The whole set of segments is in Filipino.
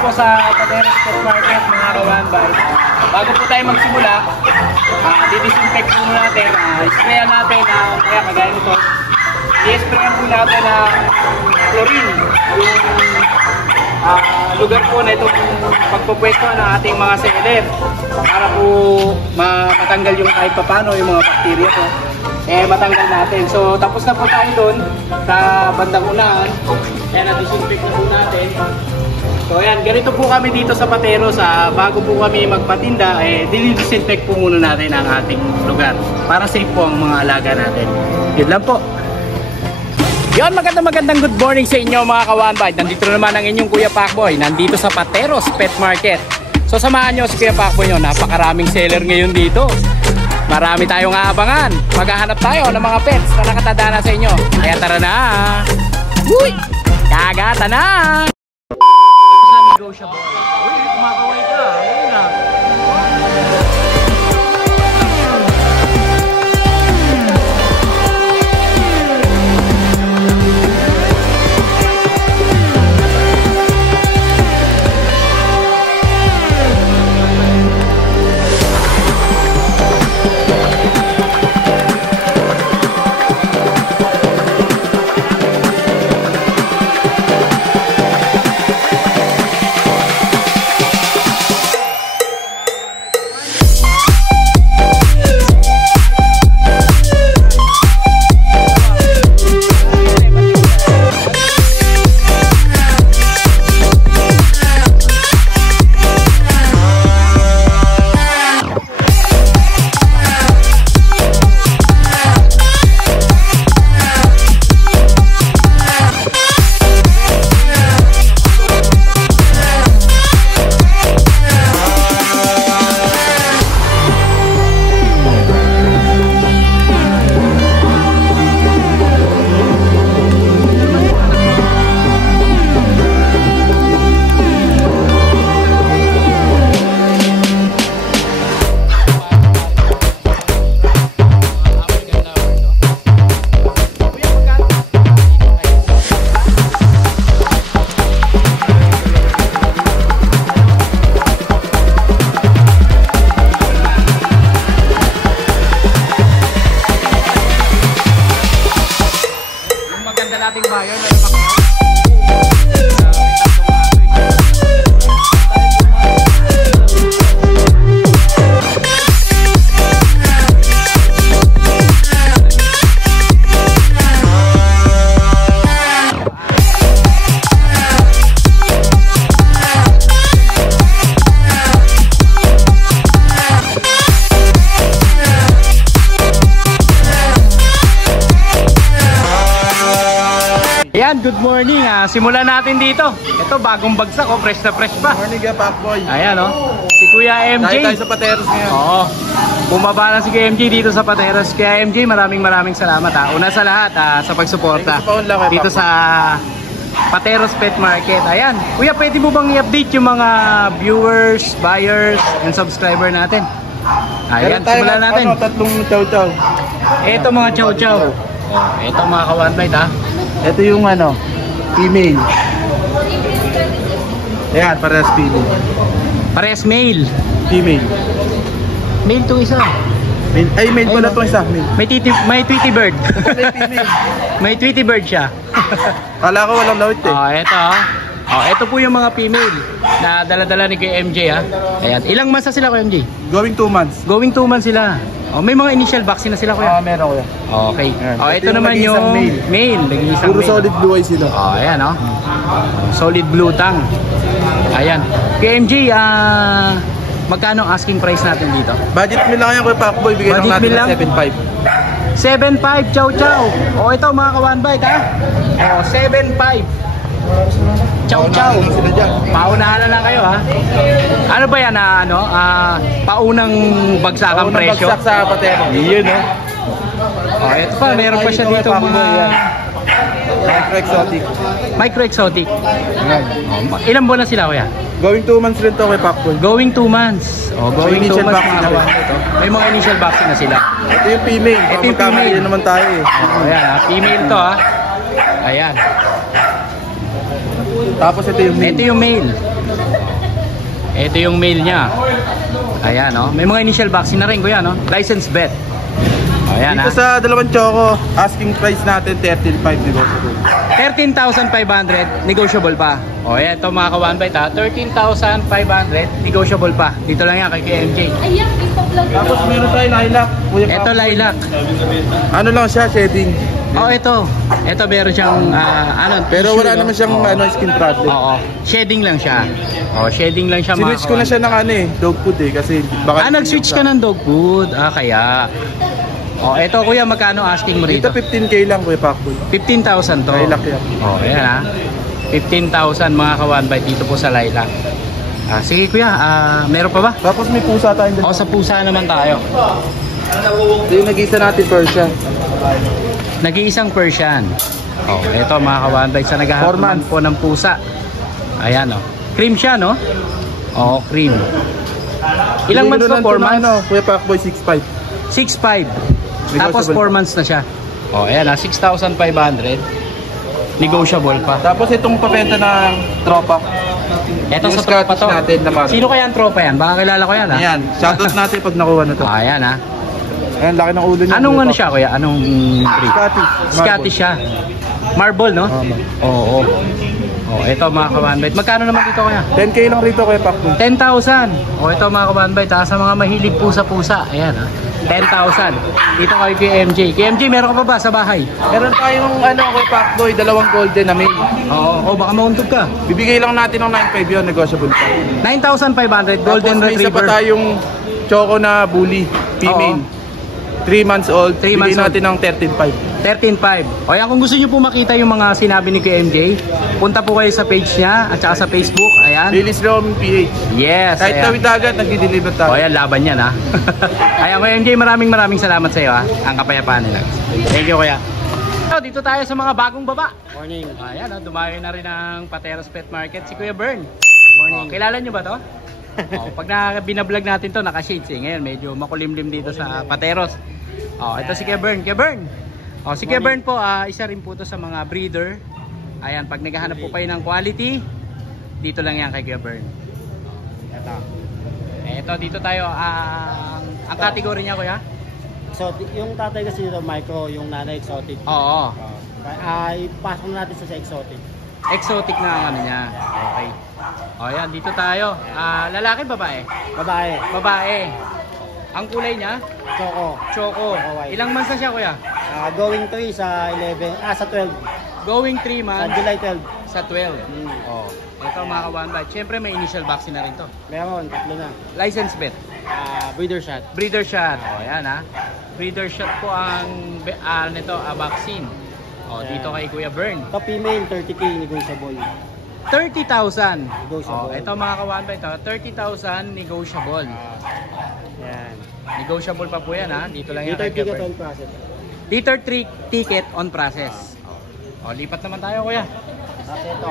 po sa Pateros Pet Market mga kawanbay. Bago po tayo magsimula, didisinfect po natin, sprayan natin kaya kagaya nito. I-sprayan po natin ng chlorine yung lugar po na itong pagpupwesto ng ating mga seller para po matanggal yung kahit papano yung mga bakterya po. Matanggal natin. So tapos na po tayo doon sa bandang unahan. Kaya na-disinfect na po natin. So ayan, ganito po kami dito sa Pateros. Bago po kami magpatinda, dinidisinfect po muna natin ang ating lugar para safe po ang mga alaga natin. Yun lang po. Yon, magandang good morning sa inyo mga kawanbay. Nandito naman ang inyong Kuya Pacboy. Nandito sa Pateros Pet Market. So samahan nyo si Kuya Pacboy nyo. Napakaraming seller ngayon dito. Marami tayong aabangan. Maghahanap tayo ng mga pets na nakatanda na sa inyo. Kaya tara na. Uy! Kagata na! Negotiable. Uy, kumakaway ka. Ayun na. Good morning, simulan natin dito. Ito bagong bagsak, fresh na fresh pa. Morning ka Pacboy. Ayan si Kuya MJ. Tayo sa Pateros ngayon. Oo. Bumaba na si Kuya MJ dito sa Pateros. Kaya MJ, maraming salamat Una sa lahat sa pagsuporta dito sa Pateros Pet Market. Ayan. Kuya, pwede mo bang i-update yung mga viewers, buyers, and subscriber natin? Ayan, simulan natin. Tatlong chow-chow. Ito mga chow-chow. Ito mga kawanbay Ito yung female. Ayan, parehas female. Parehas male. Female. Male itong isa. Male. Ay, male pala itong isa. Male. May Tweety bird. May Tweety bird siya. Kala ko walang lawit ito po yung mga female na dala-dala ni kay MJ Ayan. Ilang months na sila kay MJ? Going 2 months. Going 2 months sila. May mga initial vaccine na sila kuya? Meron kuya. Okay. Ito naman yung male. Nag-iisang puro male. Solid blue eye sila. Ayan solid blue tang. Ayan. Kay MJ, magkano ang asking price natin dito? Budget meal lang yan kuya Pacboy. Bigyan lang natin ng 7.5. 7.5 chow-chow. Ito mga kawanbite 7.5. Chow-chow. Paunahan na lang kayo Ano ba yan paunang bagsakang presyo? Bagsak sa Pateros. Yun ito pa, meron pa siya dito mga Micro-exotic. Micro-exotic. Ilang buwan na sila kuya? Going 2 months rin to kay Pacboy. Going 2 months. Going 2 months mga kawanbite May mga initial vaccine na sila. Ito yung female. Ito yung female. naman tayo Ayan female to Ayan. Tapos ito yung male. Ito yung male. Ito yung male niya. Ayan, no? May mga initial vaccine na rin, kuya, no? License vet. Ayan, Dito sa dalawang choco, asking price natin 13,500 negotiable. 13,500, negotiable pa. O, ayan, ito mga ka-one bite, ha? 13,500, negotiable pa. Dito lang yan kay KMJ. Tapos meron tayo lilac. Ito, lilac. Ano lang siya, shedding. Oh, ito. Ito meron siyang Pero tissue, wala no? naman siyang skin problem. Oo. Shedding lang siya. Oh, shedding lang siya. Switch ko na siya ng dog food kasi baka nag-switch ka ng dog food. Kaya. Oh, ito kuya, magkano asking mo dito? rito? 15K lang kuya Pacboy. 15,000 to. Lilac yan. Oh, ayan ha. 15,000 mga ka-one bite dito po sa lilac. Sige kuya, meron pa ba? Tapos may pusa tayong dito. Sa pusa naman tayo. Ito yung nag-isa natin Persian. Nag-iisang Persian. Oh, ito mga ka-one bite sa naghahanap po ng pusa. Ayan oh. Cream siya, no? Oo, cream. Ilang months pa? 4 months? Kuya Pacboy, 6'5". 6'5". Tapos 4 months na siya. Oh, ayan 6,500. Negotiable pa. Tapos itong papenta ng tropa. Ito yung sa tropa to. Natin na sino kaya ang tropa yan? Baka kilala ko yan, ha? Ayan, shoutout natin pag nakuha na to. Ayan, ha? Ayan, laki ng ulo niya. Anong siya, kuya? Anong breed? Scottish siya. Marble, no? Oo. Oh, ito mga ka-one bite. Magkano naman dito kaya? 10K lang rito kuya Pacboy. 10,000. Oh, ito mga ka-one bite, ha? Sa mga mahilig pusa-pusa. Ayan, ha? 10,000. Dito kay KMJ. KMJ, meron ka pa ba sa bahay? Meron tayong kuya Pacboy, dalawang golden na male. Oo, baka mauntog ka. Bibigay lang natin ng 9,500 yun, negotiable pa. 9,500, golden tapos, retriever. Tapos may isa pa tayong choco na bully, female. 3 months old, bigay natin ng 13,500. 13,500. O yan, kung gusto nyo po makita yung mga sinabi ni KMJ, punta po kayo sa page niya at saka sa Facebook. Ayan. Lilis Roaming PH. Yes. Kahit tawid dagat, nagdi-deliver tayo. O yan, laban yan, ha. Ayan, KMJ, maraming salamat sa iyo, ha. Ang kapayapaan nila. Thank you, kuya. So, dito tayo sa mga bagong baba. Morning. Ayan, dumayo na rin ang Pateros Pet Market si Kuya Bern. Morning. Kilala nyo ba to? Pag binablog natin to, naka-shades eh. Ngayon, medyo makulimlim dito sa Pateros. Ito si Kuya Bern. Kuya Bern. Si Kuya Bern po, isa rin po to sa mga breeder. Ayan, pag naghahanap po kayo ng quality, dito lang yan kay Kuya Bern. Ito, dito tayo. Ang category niya, kuya? Exotic. Yung tatay kasi dito, micro, yung nanay exotic. Oo. Ipasok na natin sa exotic. Exotic na ang ano niya. Okay. Ayan, dito tayo. Lalaki, babae? Babae. Babae. Ang kulay niya? Choco. Choco. White. Ilang months na siya, kuya? Going 3 sa 11, sa 12. Going 3 Sa months. July 12. Sa 12. Ito mga ka-one bite. Siyempre may initial vaccine na rin to. Meron, 3 na. License vet. Breeder shot. Breeder shot. Ayan ha. Breeder shot po ang vaccine. Dito kay Kuya Bern. Ito female, 30K negotiable. 30,000. Negotiable. Ito mga ka-one bite. 30,000 negotiable. Yan. Negotiable pa po yan, ha. Dito lang yan Liter kay Kuya ticket Bern. on process. Liter ticket on process. Lipat naman tayo, kuya. Tapos ito,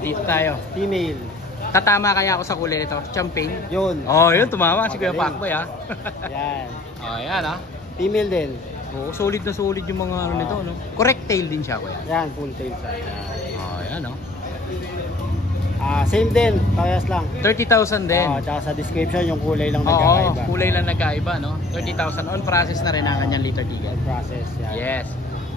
Dito tayo. female. Tatama kaya ako sa kulay nito? Champagne? Yun. Yun, tumama si Kuya Pacboy, ha. Yan. Yan, ha. Female din. Solid na solid yung mga ano nito, no? Correct tail din siya, kuya. Yan, full tail siya. Yan, no. Same din, parehas lang. 30,000 din. Tsaka sa description, yung kulay lang Oo, nagkakaiba. kulay lang nagkaiba, no? 30,000 on process na rin ang kanyang liter ticket. Process, yan. Yes.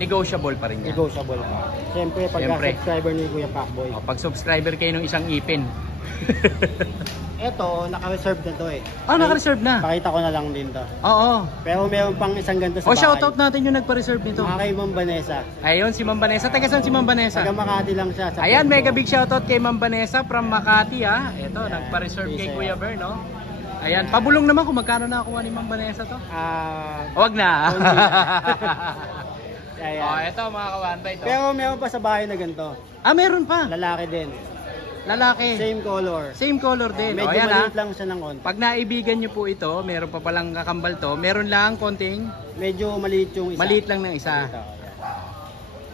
Negotiable pa rin yan. Negotiable pa. Siyempre, pagka-subscriber ni Kuya Pacboy. Pag subscriber kayo ng isang ipin. Ito, naka-reserve na to eh. Naka-reserve na? Pakita ko na lang din to. Oo. Pero meron pang isang ganito sa bahay. Shoutout natin yung nagpa-reserve nito. Kay Ma'am Vanessa. Ayun, si Ma'am Vanessa. Taga saan si Ma'am Vanessa? Taga Makati lang siya. Ayan, mega big shoutout kay Ma'am Vanessa from Makati, ha. Ito, nagpa-reserve kay Kuya Bern, no? Ayan, pabulong naman kung magkano nakakuha ni Ma'am Vanessa to. Wag na. Ayan. Ito mga ka-one bite. Pero meron pa sa bahay na ganito. Meron pa. Lalaki din. Lalaki. Same color. Same color din. Medyo Ayan, maliit lang siya ng konti. Pag naibigan nyo po ito, meron pa palang kakambal to. Meron lang konting. Medyo maliit yung isa. Maliit lang ng isa.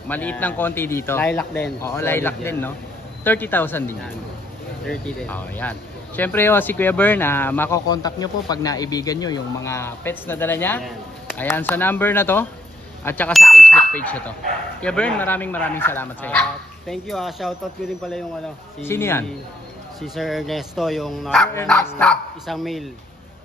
Maliit lang konti dito. Lilac din. Lilac din, no? 30,000 din yan. 30 din. Yan. Siyempre, si Kuya Bern, makokontak nyo po pag naibigan nyo yung mga pets na dala niya. Ayan, sa number na to. At saka sa Facebook page na to. Kuya Bern, maraming salamat sa iyo. Thank you. Shoutout ko din pala yung Sino yan? Si Sir Ernesto, yung Ernesto. isang male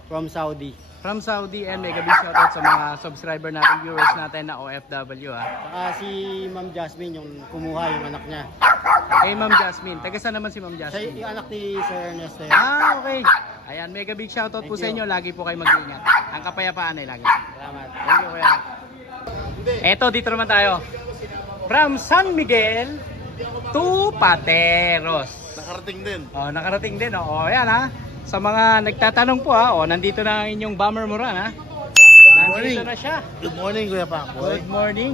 from Saudi. From Saudi, and mega big shoutout sa mga subscriber natin, viewers natin na OFW ha. Saka si Ma'am Jasmine, yung kumuha, yung anak niya. Eh Ma'am Jasmine, taga saan naman si Ma'am Siya Jasmine? yung anak ni Sir Ernesto. Yun. Okay. Ayan, mega big shoutout po Thank sa you. inyo. Lagi po kayo mag-iingat. Ang kapayapaan ay lagi. Salamat. Thank you, kuya. Eto, dito naman tayo. From San Miguel to Pateros. Nakarating din. Oh, nakarating din. Oh, ayan ha. Sa mga nagtatanong po ha. Oh, nandito na ang inyong Bomber Moran ha. Nandito morning. na siya. Good morning, Kuya Pakboy. Good morning.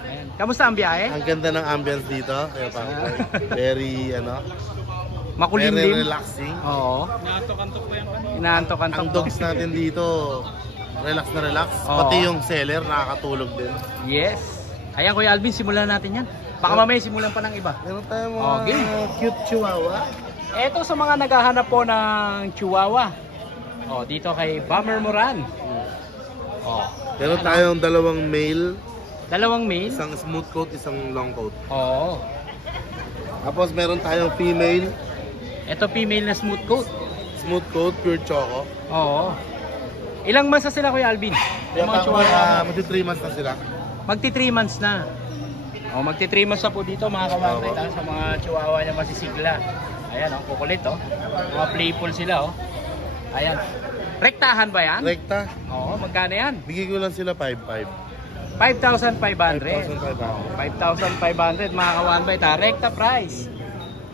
Ayan. Kamusta ang biyahe? Ang ganda ng ambience dito, Kuya Pakboy. Very, Makulimlim. very relaxing. Oo. Inaantok-antok. Ang dogs natin dito, relax na relax. Oo. Pati yung seller, nakakatulog din. Yes. Ayan Kuya Alvin, simulan natin yan. Baka mamaya simulan pa ng iba. Meron tayong mga Okay. cute chihuahua. Eto sa mga naghahanap po ng Chihuahua. Oh, dito kay Bomber Moran. Oh. Meron tayong dalawang male, Dalawang male. isang smooth coat, isang long coat. Oo. Tapos meron tayong female, Ito female na smooth coat. smooth coat, pure choco. Oo. Ilang months na sila Kuya Alvin? Kuya Yung mga Pakboy, Chihuahua. magti 3 months na sila. Magti 3 months na. Oh, magti 3 months na po dito mga kawanday sa mga Chihuahua na masisigla. Ayan, oh, kukulit oh. Mga playful sila oh. Ayan. Rektahan ba yan? Rekta, Oo, magkano yan? bigay ko lang sila 5,500. 5,500. 5,500 mga kawanbay. Rekta price.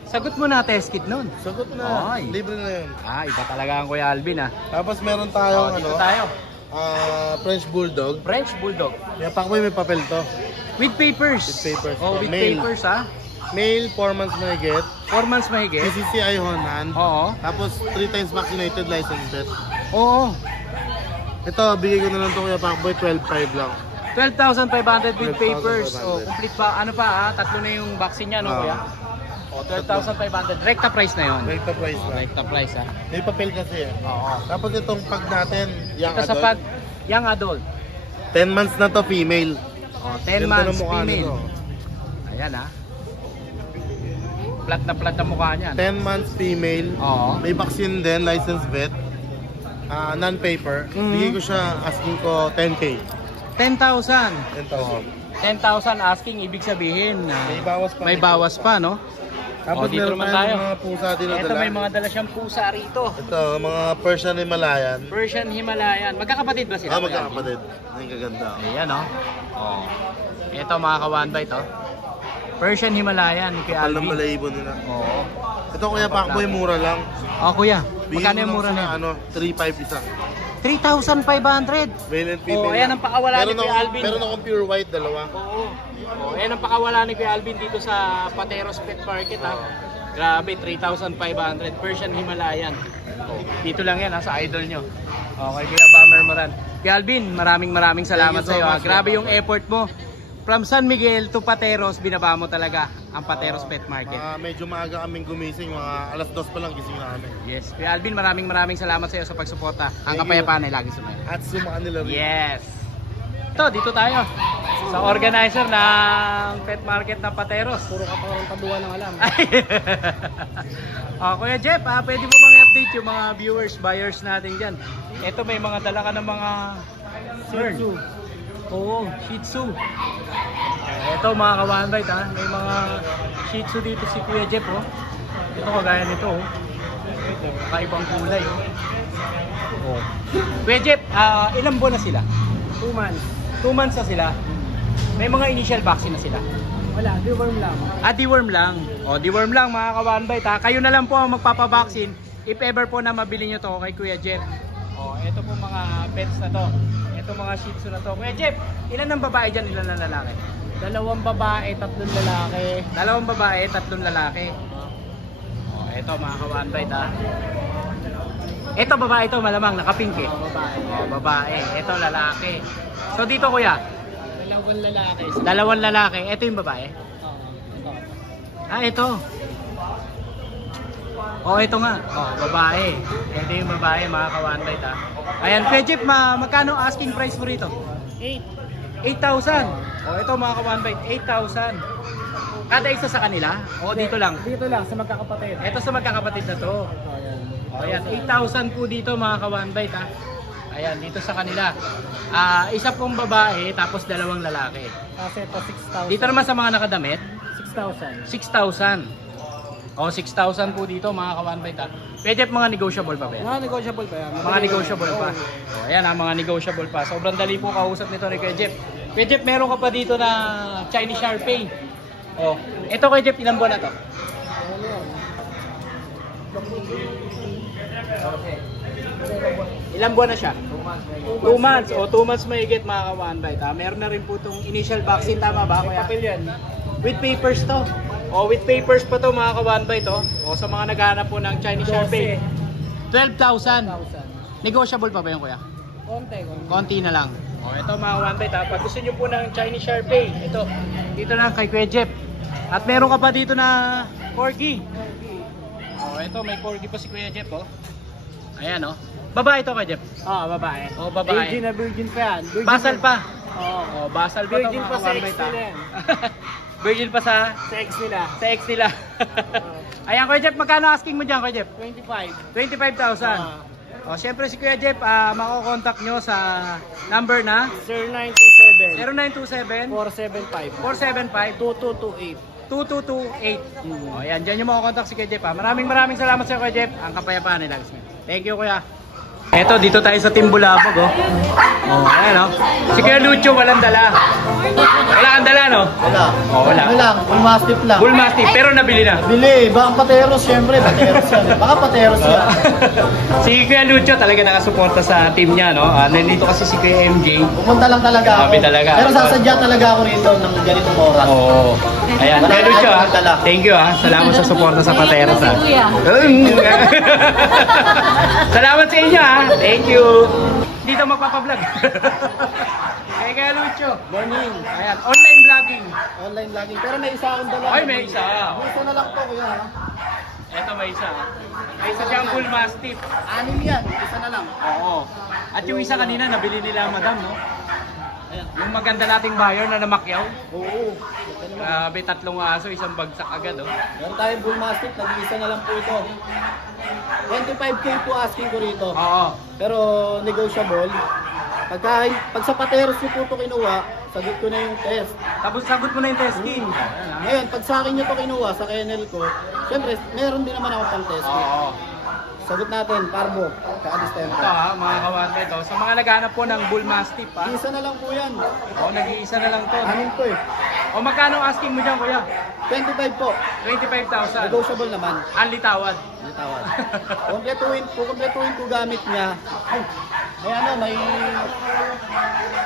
Sagot mo na test kit nun. Sagot na, Ay. libre na yun. Ah, iba talaga ang Kuya Alvin ah. Tapos meron Oh, tayong dito tayo. French Bulldog. French Bulldog. Kuya Pakboy, may papel to. With papers. With papers. Oh, with Male. papers ah. Male, 4 months mahigit. 4 months mahigit. PCCI Honan. Oo. Tapos 3 times vaccinated, license vet. Oo. Ito, bigay ko na lang to Kuya Pakboy, 12,500 lang. 12,500 with 12,500. papers. Oh, complete pa. Ano pa ah? Tatlo na yung vaccine niya no, Ah. Kuya? Oh, 12,500. Rekta price na 'yon. Rekta price Oh, lang. rekta price ah. May papel kasi eh. Oo. Tapos itong pag natin, young Ito sa adult. pag young adult. 10 months na to, female. Oh, 10 Ganda months ng mukha female. nito. Ayan ah. Plat na mukha niyan. 10 months female. Oo. May vaccine din, license vet. Non-paper. Mhm. Bigay ko siya, asking ko 10K. 10,000. 10,000. 10,000 asking, ibig sabihin na May bawas pa. may bawas pa, no? Tapos dito meron naman tayong tayo. mga pusa din na Ito dala. may mga dala siyang pusa rito. Ito, mga Persian Himalayan. Persian Himalayan. Magkakapatid ba sila? Magkakapatid. Ang gaganda. Ayan, no? Oh. Ito mga kawanbay to. Persian Himalayan ni Kuya Kapal ng Alvin. balahibo nila. Oo. Ito Kuya Pakboy, mura lang. Oh, kuya. Bigyan Magkano ko yung lang mura sa, na? 3,500 isa. 3,500. Male and female. Oh, ayan ang pakawala ni Meron Kuya akong- Alvin. Meron akong pure white, dalawa. Oo. Oh, ayan ang pakawala ni Kuya Alvin dito sa Pateros Pet Market ha. Grabe, 3,500 Persian Himalayan. Oh, dito lang yan ha, sa idol nyo. Okay, Kuya Bomber Moran. Kuya Alvin, maraming salamat Thank sa you so iyo. much, Grabe Kuya yung effort mo. From San Miguel to Pateros, binaba mo talaga ang Pateros Pet Market. Medyo maaga kaming gumising, mga alas 2 pa lang gising na kami. Yes, Kuya Alvin, maraming salamat sa iyo sa pagsuporta. Ang Thank kapayapaan ay lagi sumayo. At sumaan nila rin. Yes. Ito, dito tayo. Sa organizer ng Pet Market ng Pateros. Puro ka parang taduan ng alam. Kuya Jeff, pwede mo bang i-update yung mga viewers, buyers natin dyan? Ito may mga dala ka ng mga Shih Tzu. Oo, Shih Tzu. Ito mga kawanbait ha, may mga Shih Tzu dito si Kuya Jeff oh. Ito kagaya nito oh. Ito, kakaibang kulay oh. Kuya Jeff, ilang buwan na sila? 2 months. 2 months na sila. May mga initial vaccine na sila. Wala, deworm lang. Deworm lang. Deworm lang mga kawanbait ha. Kayo na lang po ang magpapabaksin if ever po na mabili nyo to kay Kuya Jeff. Ito po mga pets na to. Ito mga Shih Tzu na to. Kuya Jeff, ilan ang babae dyan, ilan ang lalaki? 2 babae, 3 lalaki. 2 babae, 3 lalaki. Ito mga kawanbait ha. Ito babae ito, malamang nakapink eh. Babae. Babae. Ito lalaki. So dito kuya, 2 lalaki. 2 lalaki. Ito yung babae. Ito. Ito. Ito nga. Babae. Ito yung babae mga kawanbait ha. Ayan, Kuya Jeff, magkano asking price mo rito? 8. 8,000. Ito mga kawanbait, 8,000. Kada isa sa kanila? O dito lang? Dito lang, sa magkakapatid. Ito sa magkakapatid na to. Ayan. O ayan, 8,000 po dito mga ka-one bite ha. Ayan, dito sa kanila. Isa pong babae, tapos dalawang lalaki. Kasi ito 6,000. Dito naman sa mga nakadamit, 6,000. 6,000. O, 6,000 po dito mga ka-one bite ha. Pwede mga negotiable pa ba yan? Mga negotiable pa yan. Mga negotiable pa. O, ayan ha, mga negotiable pa. Sobrang dali po kausap nito ni Kuya Jeff. Kuya Jeff, meron ka pa dito na Chinese Sharpei. O, ito Kuya Jeff, ilang buwan na to? Ilang buwan na siya? 2 months. O, 2 months mahigit mga ka-one bite ha. Meron na rin po itong initial vaccine, tama ba Kuya? Papel yan. With papers to. O, with papers pa to mga ka-one bite to. O, sa mga naghahanap po ng Chinese Sharpei. 12,000. 1,000. Negotiable pa ba yun Kuya? Konti. Konti na lang. O, ito mga one bite ha. Pag gusto nyo po ng Chinese Sharpei, ito. Dito lang kay Kuya Jeff. At meron ka pa dito na Corgi. O, ito may Corgi pa si Kuya Jeff oh. Ayan oh. Babae ito Kuya Jeff. Babae. O, babae. Virgin na virgin pa yan. Virgin Basal pa. Oo. O, basal pa ito Virgin mga pa sa one ex bite ha. nila yan. Virgin pa sa Sa ex nila. ex nila. Ayan Kuya Jeff, magkano asking mo dyan Kuya Jeff? 25. 25,000. O, syempre si Kuya Jeff, makokontakt nyo sa number na 0927 0927 475 475 2228. 2228. O, ayan, dyan yung makokontakt si Kuya Jeff. Maraming salamat sa Kuya Jeff. Ang kapayapaan nila. Thank you Kuya. Eto, dito tayo sa Timbulabog oh. Oh, ayan oh. Si Kuya Lucho walang dala. Wala kang dala no? Wala. Oh, wala. Ano lang, full mastiff lang. Bull Mastiff, pero nabili na. Bili, baka pateros syempre, pateros yan. Baka pateros yan. Si Kuya Lucho talaga nakasuporta sa team niya no. Nandito kasi si Kuya MJ. Pupunta lang talaga ako. Grabe talaga. Pero sasadya talaga ako rito ng ganitong oras. Oo. Ayan, Kuya Lucho thank you Salamat sa suporta sa Pateros ha. Salamat sa inyo ha. Thank you. Dito magpapablog. Kaya Kuya Lucho. Morning. Ayan, online vlogging. Online vlogging. Pero may isa akong dala. Ay, may isa. May isa na lang to, kuya. Ha? Ito may isa. May isa siyang Bull Mastiff. 6 yan. Isa na lang. Oo. At yung isa kanina nabili nila madam no. Yung maganda nating buyer na namakyaw. Oo. Grabe, 3 aso, isang bagsak agad oh. Meron tayong bull mastiff. Nag-isa na lang po ito. 25k po asking ko rito. Oo. Pero negotiable. Pag sa pateros niyo po ito kinuha, sagot ko na yung test. Tapos sagot mo na yung test kit. Ngayon, pag sa akin niyo ito kinuha, sa kennel ko, siyempre, meron din naman ako pang test kit. Oo. Sagot natin, parbo, tsaka Ito distemper. ha, mga kawante to. Sa mga naghanap po ng Bull Mastiff ha. Isa na lang po yan. O, nag-iisa na lang to. Anin ko eh. O, magkano asking mo dyan, kuya? 25 po. 25,000. Negotiable naman. Anli tawad. May tawad. Kumpletuhin ko gamit niya. May ano, may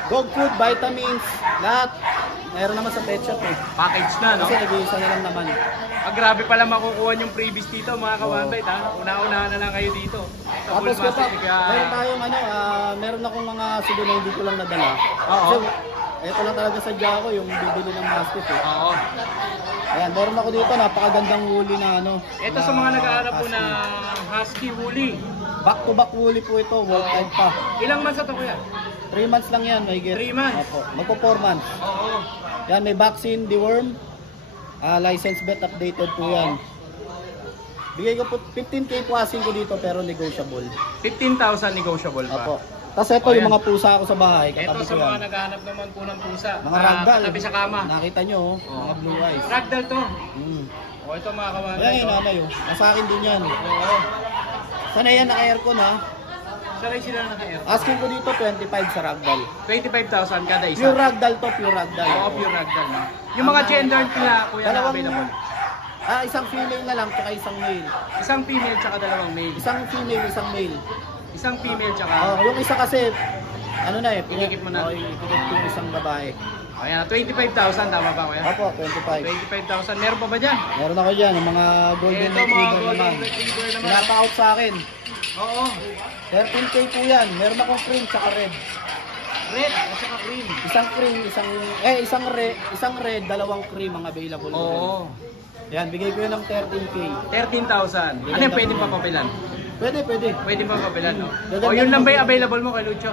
dog food, vitamins, lahat. Meron naman sa pet shop eh. Package na, no? Kasi nag-iisa na lang naman. Grabe pala makukuha yung freebies dito, mga kawambay, ha? Una-una na lang kayo dito. Sa Bull Tapos ko pa, Mastiff, meron tayong ano, meron akong mga sudo na hindi ko lang nadala. Oo. So, ito lang talaga sadya ko, yung bibili ng mastiff eh. Oo. Ayan, meron ako dito, napakagandang woolly na ano. Ito sa mga nag-aarap po na Husky Woolly. Back to back woolly po ito, world type pa. Ilang months na to, kuya? 3 months lang yan, may get. 3 months? Opo, magpo 4 months. Oo. Yan, may vaccine, deworm. License bet updated po yan. Bigay ko po 15k po asking ko dito pero negotiable. 15,000 negotiable pa. Opo. Tapos ito yung mga pusa ako sa bahay. Ito Katabi sa ko mga yan. naghahanap naman po ng pusa. Mga ragdoll. Katabi sa kama. Nakita nyo, mga blue eyes. Ragdoll to. Mm. O ito mga kawan. Ayan yung nanay oh. Nasa akin din yan. Oo. Sana yan naka-aircon ha. Saray sila naka-air. Asking ko dito 25 sa ragdoll. 25,000 kada isa. Pure ragdoll to, pure ragdoll. Oo, pure ragdoll. No? Yung mga gender nila, kuya, na available. Isang female na lang, tsaka isang male. Isang female tsaka dalawang male. Isang female, isang male. Isang female tsaka... Yung isa kasi, ano na eh, Inikip mo na. Inikip ko yung isang babae. Ayan, 25,000 tama ba kuya? Opo, 25. 25,000. Meron pa ba dyan? Meron ako dyan, yung mga golden Ito mga retriever golden naman. retriever naman. Pinapa-out sa akin. Oo. 13k po yan. Meron akong cream tsaka red. Red at saka green. Isang cream, isang red, dalawang cream ang available. Oo. Yan, bigay ko yun ng 13k. 13,000. Ano yung pwede papapilan? Pwede. Pwede ba mabilan, no? Gaganda O yun lang ba naman. yung available mo kay Lucho?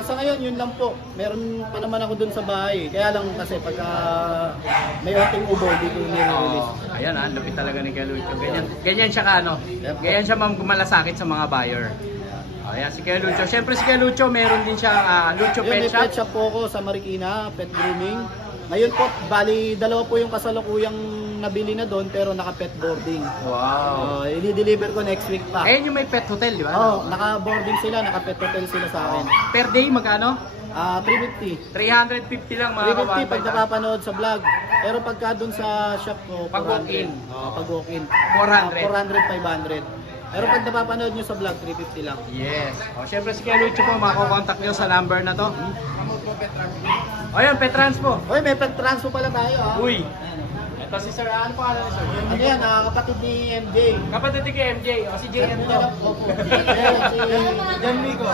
Sa ngayon, yun lang po. Meron pa naman ako dun sa bahay. Kaya lang kasi pagka may oting ubo, di ko nire-release. Ayan ang lupit talaga ni Kuya Lucho. Ganyan siya ganyan siya malasakit sa mga buyer. Ayan si Kuya Lucho. Siyempre si Kuya Lucho, meron din siya Lucho Yun, Pet may Shop. pet shop po ako sa Marikina, pet grooming. Ngayon po, bali, dalawa po yung kasalukuyang nabili na doon pero naka-pet boarding. Wow. I-deliver ko next week pa. Ayun yung may pet hotel, di ba? Naka-boarding sila, naka-pet hotel sila sa akin. Per day magkano? 350. 350 lang mga 350 kabantay. pag napapanood sa vlog. Pero pagka doon sa shop ko, Pag walk-in. Pag walk-in. 400. 400, 500. Pero pag napapanood nyo sa vlog, 350 lang. Yes. O, syempre si Kuya Lucho po, makakontakt nyo sa number na to. O yun, Petrans po. Uy, may pet transfer pala tayo ha. Uy. Ayan. Ito si Sir, ano pangalan ni Sir? Ano yan, kapatid ni MJ. Kapatid ni kay MJ, o si JM to. Opo. Ayan, si John Mico.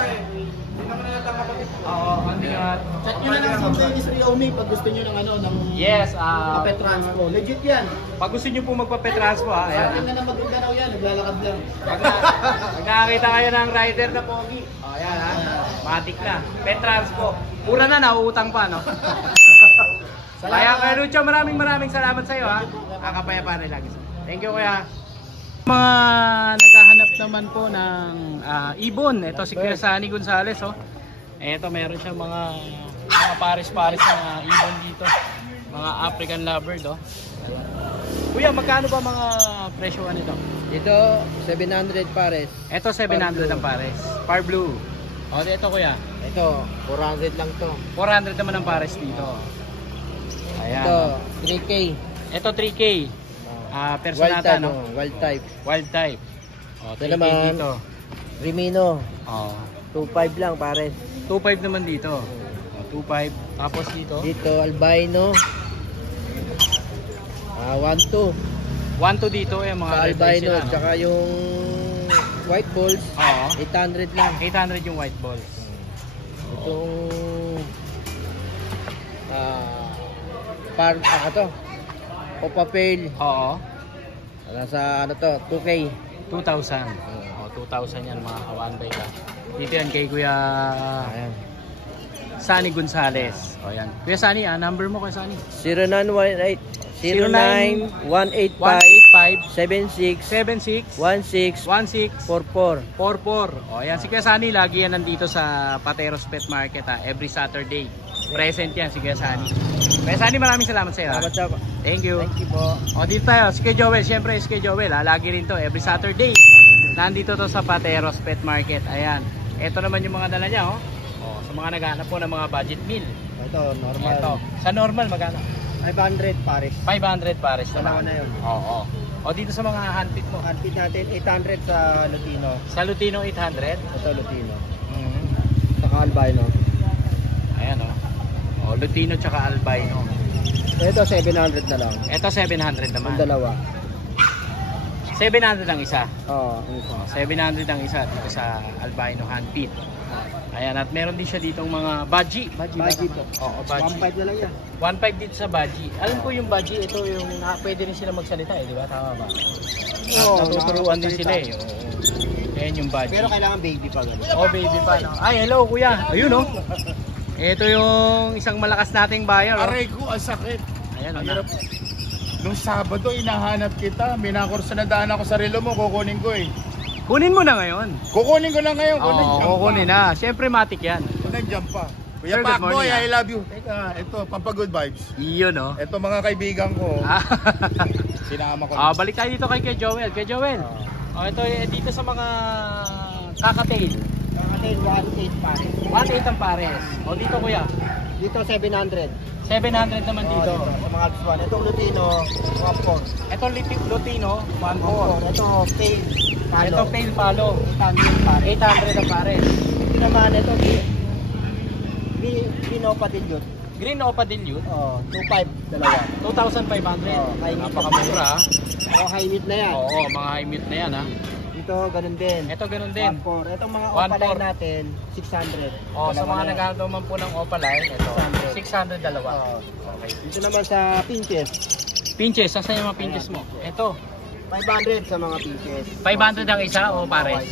Oo, hindi nga. Chat nyo na lang si Ladies Riomi pag gusto nyo ng Yes, pet transfer. Legit yan. pag gusto nyo po magpa-Petrans po, Sa ayan. akin na lang maguganaw yan, naglalakad lang. Pag nakakita kayo ng rider na pogi, o ayan ha, matik na. Petrans po. Pura na, nauutang pa, no? Kaya Kuya Lucho, maraming salamat sa iyo ha. Kakapayapaan rin lagi. Thank you Kuya. Mga naghahanap naman po ng ibon. Ito si Kuya Sunny Gonzales, oh. Ito meron siyang mga pares-pares na ibon dito. Mga African lovebird, oh. Ayan. Kuya, magkano ba mga presyo nito? Dito, 700 pares. Ito 700 ang pares. Par blue. O, ito Kuya. Ito, 400 lang to. 400 naman ang pares dito. Ayan. Ito, 3K. Ito 3K. Wild Personata, type, no? wild type. Wild type. O, 3K naman. dito. Rimino, O, 2.5 lang pares. 2.5 naman dito. O, 2.5. Tapos dito. Dito, albino. 1.2. 1 to dito eh mga Sa red eyes albino, sila, no? tsaka yung white balls, Oo. 800 lang. 800 yung white ball. Itong Copa Pale, Oo. nasa 2K. 2,000. O, 2,000 yan mga kawanbay ka. Dito yan kay Kuya Ayan. Sunny Gonzales. O yan. Kuya Sunny, number mo Kuya Sunny? 0918 185 185 76 76 16 16 44. 44. O yan si Kuya Sunny, lagi yan nandito sa Pateros Pet Market every Saturday. Present yan si Kuya Sunny. Kuya Sunny, maraming salamat sa iyo. Salamat sa Thank you. Thank you po. O dito tayo, si Kuya Joel. Siyempre si Kuya Joel, lagi rin to every Saturday. Nandito to sa Pateros Pet Market. Ayan. Ito naman yung mga dala niya, oh. O, sa mga naghahanap po ng mga budget meal. Ito, normal. Ito. Sa normal, magkano? 500 pares. 500 pares Dalawa naman. na yun. Oo. O dito sa mga handpit mo. Handpit natin 800 sa Lutino. Sa Lutino 800. Ito Lutino. Mhm. Saka albino. Ayan o. O, Lutino tsaka albino. Ito 700 na lang. Ito 700 Ang naman. dalawa. 700 ang isa. Oo, ang isa. 700 ang isa dito sa albino handpit. Ayan, at meron din siya ditong mga budgie. Budgie po. Oo, budgie. 1.5 na lang yan. 1.5 dito sa budgie. Alam ko yung budgie, ito yung pwede rin sila magsalita di ba? Tama ba? Oo, Natuturuan din sila Oo. Ayan yung budgie. Pero kailangan baby pa ganun. Oh, baby pa. No? Ay, hello kuya. Ayun oh. Ito yung isang malakas nating buyer. Oh. Aray ko, ang sakit. Ayan, Ang oh, hirap. Nung Sabado, inahanap kita. Minakursa na daan ako sa relo mo, kukunin ko eh. kunin mo na ngayon. Kukunin ko na ngayon. Kukunin na. Siyempre matik yan. Nandiyan pa. Sir, Kuya good Pacboy, morning, I love you. Teka, ito, pampagood vibes. Iyon oh. Ito mga kaibigan ko, Ah. sinama ko. Balik tayo dito kay Joel. Kay Joel. Ito dito sa mga kakatail. Kakatail 1.8 pares. 1.8 ang pares. O dito kuya. Dito 700. 700 naman dito. Sa mga Alps 1. Itong Lutino, 1.4. Ito Lutino, 1.4. Ito Pale. Ito Pale Palo. 800 pares. 800 ang pares. Ito naman, ito Ginopa Dilute. Green Opa Dilute. 2.5 dalawa. 2,500. High meat. Napakamura ha. High meat na yan. Oo, mga high meat na yan ha. Dito, ganun din. Ito ganun din. 1.4. Itong mga 1.4. opaline natin, 600. Sa mga naghahanap naman po ng Opaline, ito 600 dalawa. Okay. Dito naman sa pinches. Pinches, saan yung mga pinches mo? Ito. 500 sa mga pieces. 500 ang isa o pares?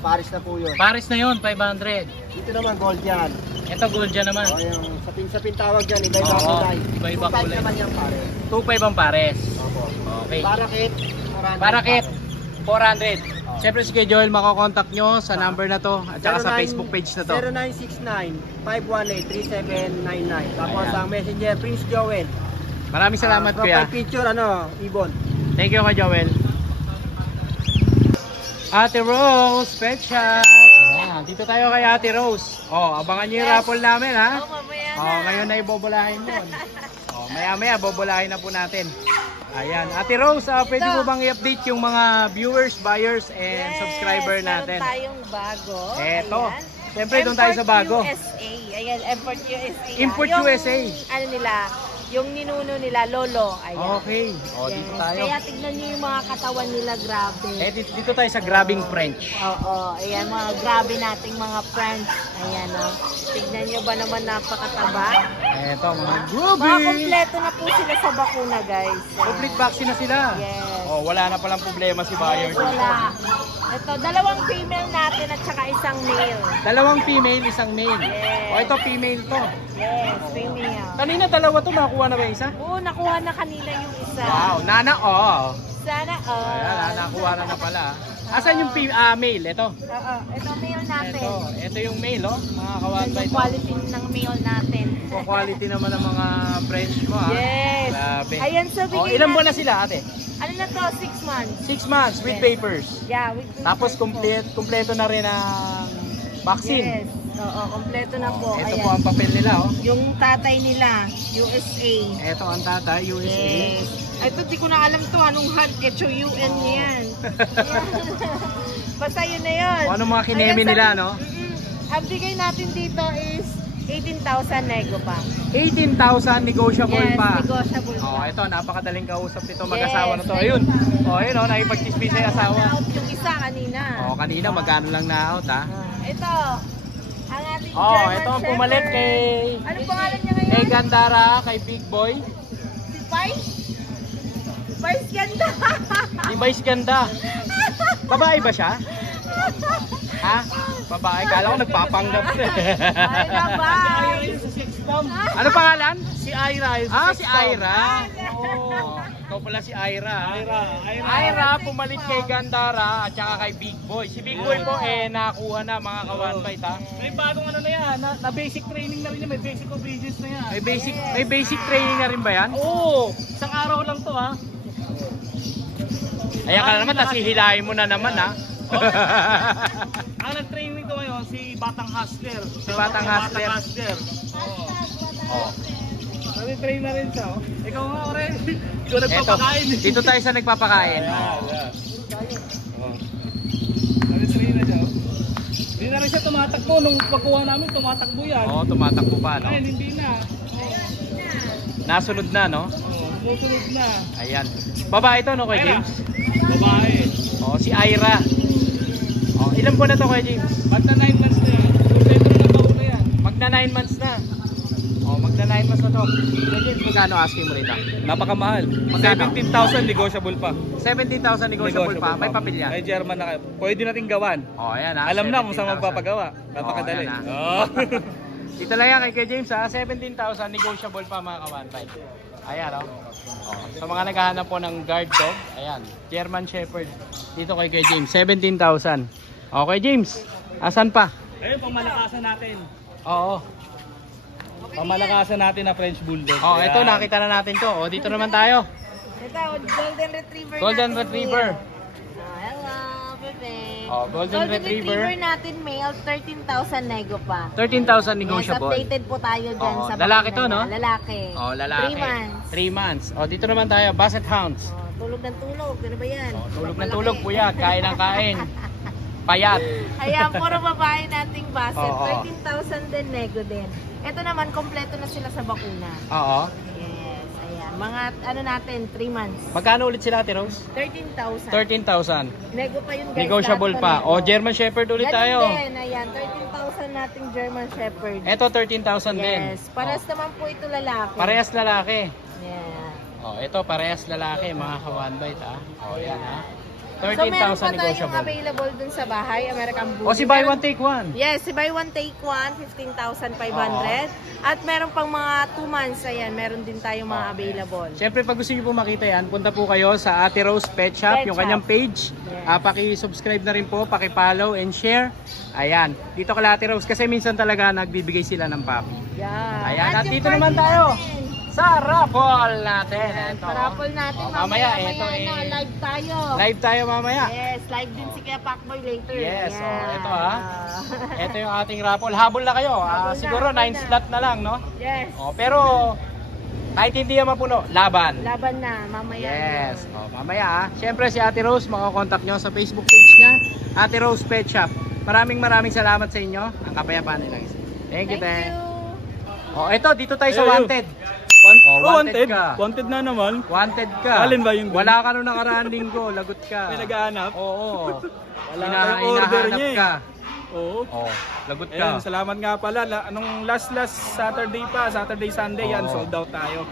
Paris na po yun. Pares na yun, 500. Dito naman, gold yan. Ito gold dyan naman. O, yung sapin-sapin tawag dyan, iba-iba Oo, kulay. iba-iba 2.5 kulay. naman yan, pare. 2.5 ang pares. Opo. Okay. Parakit, 400. Parakit, 400. Oh. Siyempre si Kuya Joel, makakontakt nyo sa number na to at saka sa 09 Facebook page na to. 0969-518-3799. Tapos Ayan. ang messenger, Prince Joel. Maraming salamat Kuya. Profile picture, Ibon. Thank you Kuya Joel. Ate Rose, Pet Shop. Ayan, dito tayo kay Ate Rose. Oh, abangan nyo yung raffle namin ha. Oh, ngayon na ibobolahin yun. Oh, maya-maya bobolahin na po natin. Ayan, Ate Rose, pwede mo bang i-update yung mga viewers, buyers, and subscriber natin? Meron tayong bago. Eto. Ayan. Siyempre, doon tayo sa bago. Import USA. Ayan, Import USA. Import Yung, USA. Ano nila, yung ninuno nila, Lolo. Ayan. Okay. Oh, dito Yes. tayo. Kaya tignan niyo yung mga katawan nila, grabe. Dito tayo sa grabbing French. Oo, ayan, mga grabe nating mga friends. Ayan, tignan niyo ba naman napakataba? Eto, mga Mga grabe. kompleto na po sila sa bakuna, guys. Ayan. Complete vaccine na sila. Yes. Oh, wala na palang problema si buyer. Wala. Ito, dalawang female natin at saka isang male. Dalawang female, isang male. Yes. Oh, ito female to. Yes, female. Kanina dalawa to, nakuha na ba yung isa? Oo, nakuha na kanina yung isa. Wow, nana, oh. Sana, Ayan, nakuha na pala. Asan yung male? Ito. Oo, ito male natin. Ito yung male, oh. Mga kawan Yung quality ng male natin. quality naman ng mga French mo, ha? Yes. Grabe. Ayan, so Oh, bigay ilan buwan na natin- sila, ate? Ano na to? 6 months. 6 months with Yes. papers. Yeah, with Tapos kumpleto na rin ang vaccine. Yes. Oo, kompleto na po. Ito Ayan. po ang papel nila, oh. Yung tatay nila, USA. Ito ang tata, USA. Yes. Ito, di ko na alam to. Anong HUN yan? Basta yun na yun. O, anong mga kineme Ayan, nila, sabi- no? Ang bigay natin dito is 18,000 nego pa. 18,000 negotiable Yes, pa. negotiable pa. Oh, ito napakadaling kausap nito mag-asawa na to. Ayun. Oh, ayun oh, nakipagchismis sa asawa. Out yung isa kanina. Oh, kanina magkano lang na out, ha? Ito, ang ating Oh, German ito ang Shepherd. pumalit kay Anong pangalan niya ngayon? kay Gandara, kay Big Boy. Si Vice? Vice ganda. Si Vice Ganda. Babae ba siya? Ha? Babae, kala ko nagpapanggap. Ay, bye. Ano pangalan? Si Ira. Si Ira. Oh, ikaw pala si Ira. Ira, pumalit kay Gandara at saka kay Big Boy. Si Big Boy po nakuha na mga ka-one-bite, ha. May bagong ano na yan, na basic training na rin yan, may basic obedience na yan. May basic training na rin ba yan? Oo, isang araw lang to ha. Ayan ka na naman, tas hihilahin mo na naman, ha. Ang nag-training to ngayon, si Batang Hustler. Si Batang Hustler. Oo. Oh. Nag-train na rin siya, oh. Ikaw nga, ore. Ikaw Eto, nagpapakain. dito tayo sa nagpapakain. Nag-train na siya, oh. Hindi na rin siya tumatakbo. Nung pagkuha namin, tumatakbo yan. Oo, tumatakbo pa, no? Ngayon, hindi na. Nasunod na, no? Oo, susunod na. Ayan. Babae to, no, kay Ira. James? Babae. Oh, si Ira. Oh, ilan po na to kay James? Magna 9 months na yan. Kompleto na bago na yan. Magna 9 months na. Oh, magna 9 months na to. Kay James, magkano asking mo rito? Napakamahal. Magkano? 17,000 negotiable pa. 17,000 negotiable pa. May papel yan. May German na kayo. Pwede nating gawan. Oh, ayan, ha. Alam na kung saan 17,000. magpapagawa. Napakadali. ayan, Oh. Dito lang yan kay James, ha. 17,000 negotiable pa mga ka-one-five. Ayan, oh. Oh. Sa mga naghahanap po ng guard dog, ayan, German Shepherd. Dito kay James, 17,000. Okay, James. Asan pa? Ayun, pamalakasan natin. Oo. Pamalakasan natin na French Bulldog. Oh, Ayan. ito nakita na natin 'to. Oh, dito naman tayo. Ito, Golden Retriever Golden natin Retriever. male. Hello, bebe. Oh, Golden Retriever. natin male, 13,000 nego pa. 13,000 Yes, negotiable. updated po tayo dyan Oo, sa lalaki bakuna to, no? niya. Lalaki. Oh, lalaki. 3 months. 3 months. Oh, dito naman tayo, Basset Hounds. Oh, tulog ng tulog. Ano ba yan? Oh, tulog ng Malaki. tulog, puyat, kain ng kain. Payat. Ayan, puro babae nating basset. Oo. 13,000 din, nego din. Ito naman, kompleto na sila sa bakuna. Oo. Yes, ayan. Mga ano natin, 3 months. Magkano ulit sila, Ate Rose? 13,000. 13,000. Nego pa yun, guys. Negotiable Lahat pa. nego. O, German Shepherd ulit Ganun tayo. din, ayan. 13,000 nating German Shepherd. Ito 13,000 din. Yes. Paras naman po ito lalaki. Parehas lalaki. Yeah. Oh, ito parehas lalaki, mga ka-one bite ha. Oh, yan ha. So meron 13,000 pa tayong negotiable. available dun sa bahay, American Bully. O si buy one take one. Yes, si buy one take one, 15,500. At meron pang mga 2 months, ayan, meron din tayong mga available. Siyempre pag gusto niyo po makita yan, punta po kayo sa Ate Rose Pet Shop, Pet yung Shop. kanyang page. Paki-subscribe na rin po, paki-follow and share. Ayan, dito kala Ate Rose kasi minsan talaga nagbibigay sila ng puppy. Yan. Ayan, at yung dito naman party tayo natin. sa raffle natin. Ito. Raffle natin, Oh, mamaya, ito na, eh. live tayo. Live tayo mamaya. Yes, live din si Kuya Pacboy later. Yes, Ayan. ito ha. Ito yung ating raffle. Habol na kayo. Habol na, Siguro habol 9 na. slot na lang, no? Yes, Pero kahit hindi yan mapuno, laban. laban na, mamaya. Yes. Mamaya ha. Siyempre si Ate Rose, makakontakt nyo sa Facebook page niya, Ate Rose Pet Shop. Maraming salamat sa inyo. Ang kapayapaan nila. Thank you, te. Ito, dito tayo sa Wanted. Wanted ka. Wanted na naman. Wanted ka. Alin ba yung dun? Wala ka nung nakaraan linggo, lagot ka. May naghahanap. Oo. Wala pa yung order Hinahanap niya eh. ka. Oo. Lagot ka. Ayun, salamat nga pala. Anong last Saturday pa, Saturday, Sunday yan, Oo. sold out tayo.